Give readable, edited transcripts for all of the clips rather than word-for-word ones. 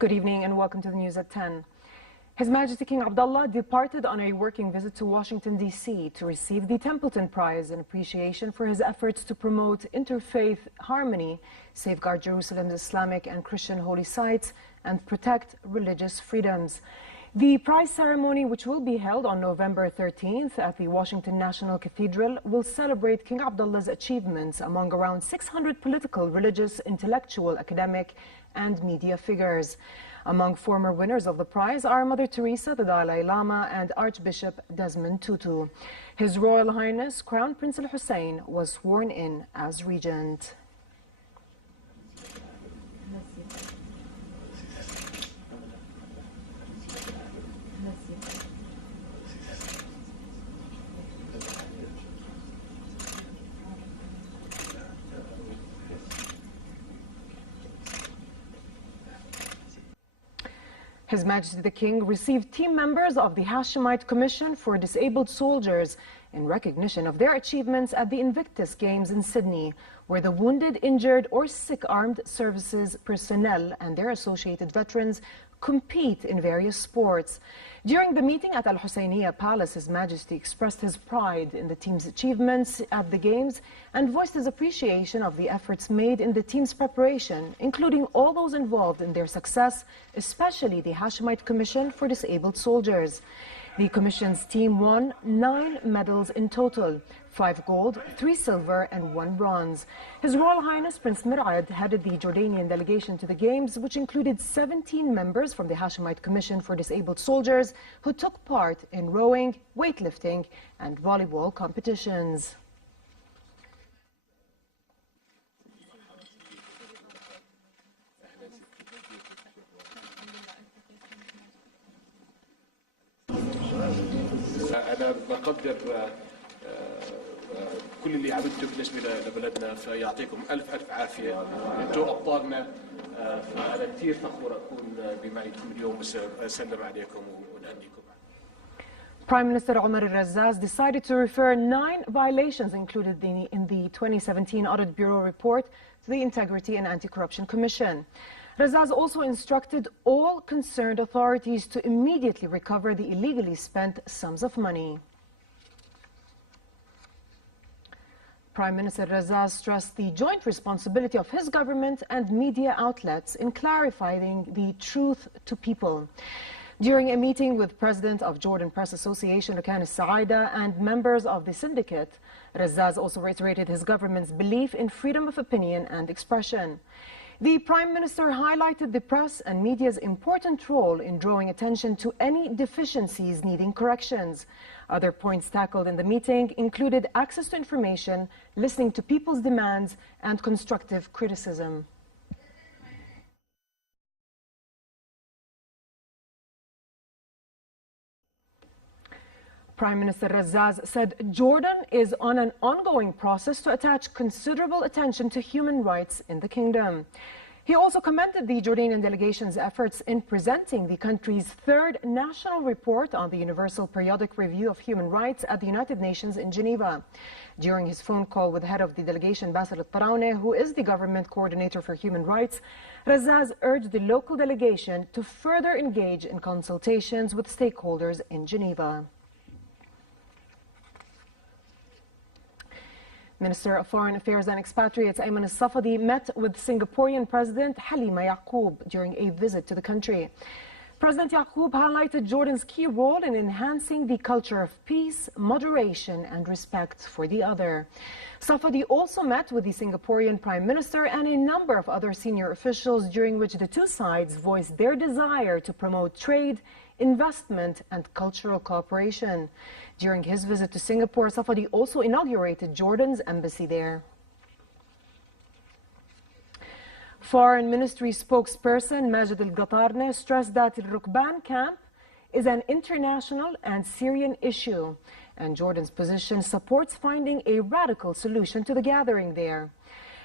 Good evening and welcome to the news at 10. His Majesty King Abdullah departed on a working visit to Washington, D.C. to receive the Templeton Prize in appreciation for his efforts to promote interfaith harmony, safeguard Jerusalem's Islamic and Christian holy sites, and protect religious freedoms. The prize ceremony, which will be held on November 13th at the Washington National Cathedral, will celebrate King Abdullah's achievements among around 600 political, religious, intellectual, academic, and media figures. Among former winners of the prize are Mother Teresa, the Dalai Lama, and Archbishop Desmond Tutu. His Royal Highness Crown Prince Al Hussein was sworn in as regent. His Majesty the King received team members of the Hashemite Commission for Disabled Soldiers in recognition of their achievements at the Invictus Games in Sydney, where the wounded, injured, or sick armed services personnel and their associated veterans compete in various sports. During the meeting at Al Husseiniya Palace, His Majesty expressed his pride in the team's achievements at the Games and voiced his appreciation of the efforts made in the team's preparation, including all those involved in their success, especially the Hashemite Commission for Disabled Soldiers. The Commission's team won 9 medals in total, 5 gold, 3 silver, and 1 bronze. His Royal Highness Prince Mariyas headed the Jordanian delegation to the Games, which included 17 members from the Hashemite Commission for Disabled Soldiers who took part in rowing, weightlifting, and volleyball competitions. أنا بقدر كل اللي عملته بالنسبة لبلدنا، فيعطيكم ألف عافية. أنتم أبطالنا، فأنا كثير فخور أكون بمعيتكم اليوم وأسلم عليكم ونهنيكم. Prime Minister Omar al-Razzaz decided to refer 9 violations included in the 2017 Audit Bureau report to the Integrity and Anti-Corruption Commission. Razzaz also instructed all concerned authorities to immediately recover the illegally spent sums of money. Prime Minister Razzaz stressed the joint responsibility of his government and media outlets in clarifying the truth to people. During a meeting with President of Jordan Press Association Rakan al-Saada and members of the syndicate, Razzaz also reiterated his government's belief in freedom of opinion and expression. The Prime Minister highlighted the press and media's important role in drawing attention to any deficiencies needing corrections. Other points tackled in the meeting included access to information, listening to people's demands, and constructive criticism. Prime Minister Razzaz said Jordan is on an ongoing process to attach considerable attention to human rights in the kingdom. He also commended the Jordanian delegation's efforts in presenting the country's 3rd national report on the Universal Periodic Review of Human Rights at the United Nations in Geneva. During his phone call with head of the delegation, Bassel al-Tarawneh, who is the government coordinator for human rights, Razzaz urged the local delegation to further engage in consultations with stakeholders in Geneva. Minister of Foreign Affairs and Expatriates Ayman al-Safadi met with Singaporean President Halima Yaqub during a visit to the country. President Yaqub highlighted Jordan's key role in enhancing the culture of peace, moderation, and respect for the other. Safadi also met with the Singaporean Prime Minister and a number of other senior officials, during which the two sides voiced their desire to promote trade, investment, and cultural cooperation. During his visit to Singapore, Safadi also inaugurated Jordan's embassy there. Foreign Ministry spokesperson Majid al-Qatarni stressed that the Rukban camp is an international and Syrian issue, and Jordan's position supports finding a radical solution to the gathering there.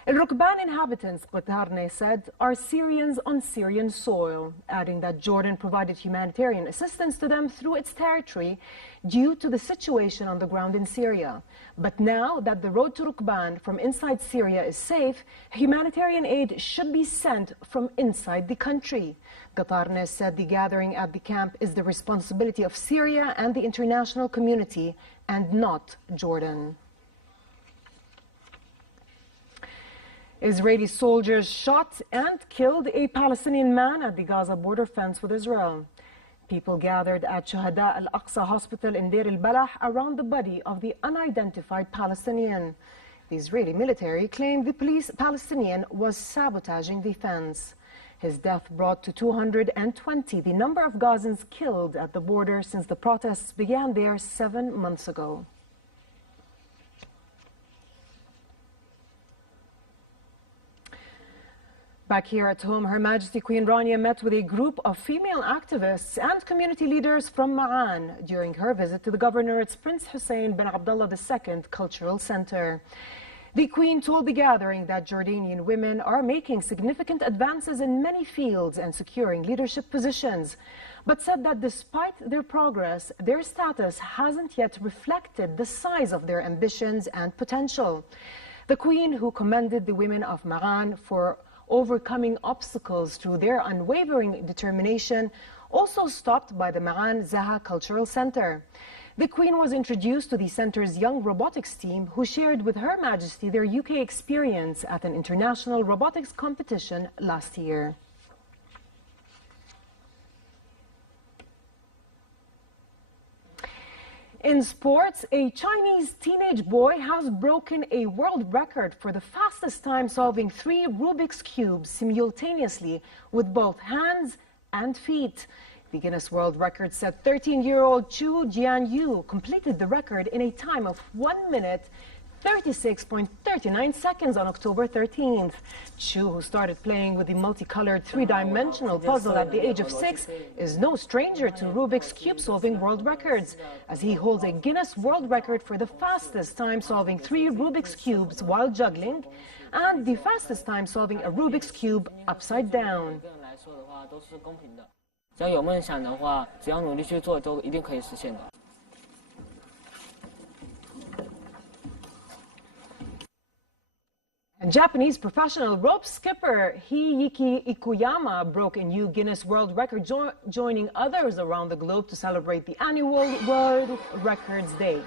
Al-Rukban inhabitants, Qatarne said, are Syrians on Syrian soil, adding that Jordan provided humanitarian assistance to them through its territory due to the situation on the ground in Syria. But now that the road to Rukban from inside Syria is safe, humanitarian aid should be sent from inside the country. Qatarne said the gathering at the camp is the responsibility of Syria and the international community and not Jordan. Israeli soldiers shot and killed a Palestinian man at the Gaza border fence with Israel. People gathered at Shuhada al-Aqsa hospital in Deir al-Balah around the body of the unidentified Palestinian. The Israeli military claimed the Palestinian was sabotaging the fence. His death brought to 220 the number of Gazans killed at the border since the protests began there 7 months ago. Back here at home, Her Majesty Queen Rania met with a group of female activists and community leaders from Ma'an during her visit to the governorate's Prince Hussein bin Abdullah II Cultural Center. The Queen told the gathering that Jordanian women are making significant advances in many fields and securing leadership positions, but said that despite their progress, their status hasn't yet reflected the size of their ambitions and potential. The Queen, who commended the women of Ma'an for overcoming obstacles through their unwavering determination, also stopped by the Ma'an Zaha Cultural Center. The Queen was introduced to the center's young robotics team, who shared with Her Majesty their UK experience at an international robotics competition last year. In sports, a Chinese teenage boy has broken a world record for the fastest time solving 3 Rubik's Cubes simultaneously with both hands and feet. The Guinness World Record set 13-year-old Chu Jianyu completed the record in a time of 1 minute, 36.39 seconds on October 13th. Chu, who started playing with the multicolored 3-dimensional puzzle at the age of 6, is no stranger to Rubik's Cube solving world records, as he holds a Guinness World Record for the fastest time solving 3 Rubik's Cubes while juggling, and the fastest time solving a Rubik's Cube upside down. 只要有梦想的话，只要努力去做，都一定可以实现的。 Japanese professional rope skipper Hiyuki Ikuyama broke a new Guinness World Record, joining others around the globe to celebrate the annual World Records Day.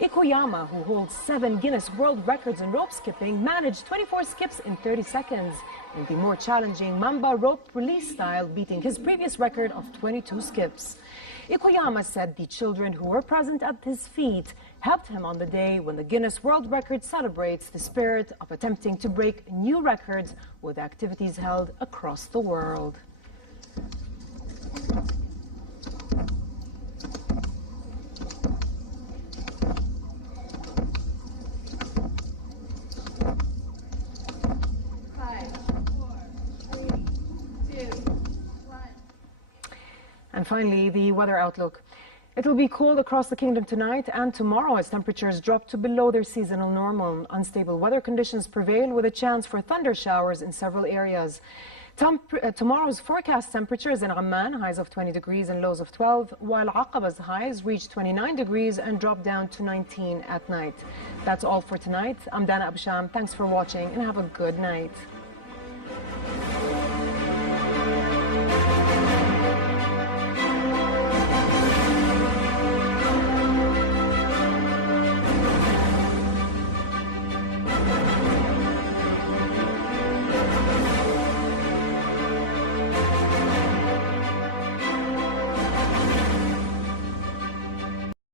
Ikuyama, who holds 7 Guinness World Records in rope skipping, managed 24 skips in 30 seconds in the more challenging Mamba rope release style, beating his previous record of 22 skips. Ikuyama said the children who were present at his feat helped him on the day when the Guinness World Record celebrates the spirit of attempting to break new records with activities held across the world. And finally, the weather outlook. It will be cold across the kingdom tonight and tomorrow as temperatures drop to below their seasonal normal. Unstable weather conditions prevail with a chance for thunder showers in several areas. Tomorrow's forecast temperatures in Amman, highs of 20 degrees and lows of 12, while Aqaba's highs reach 29 degrees and drop down to 19 at night. That's all for tonight. I'm Dana Absham. Thanks for watching and have a good night.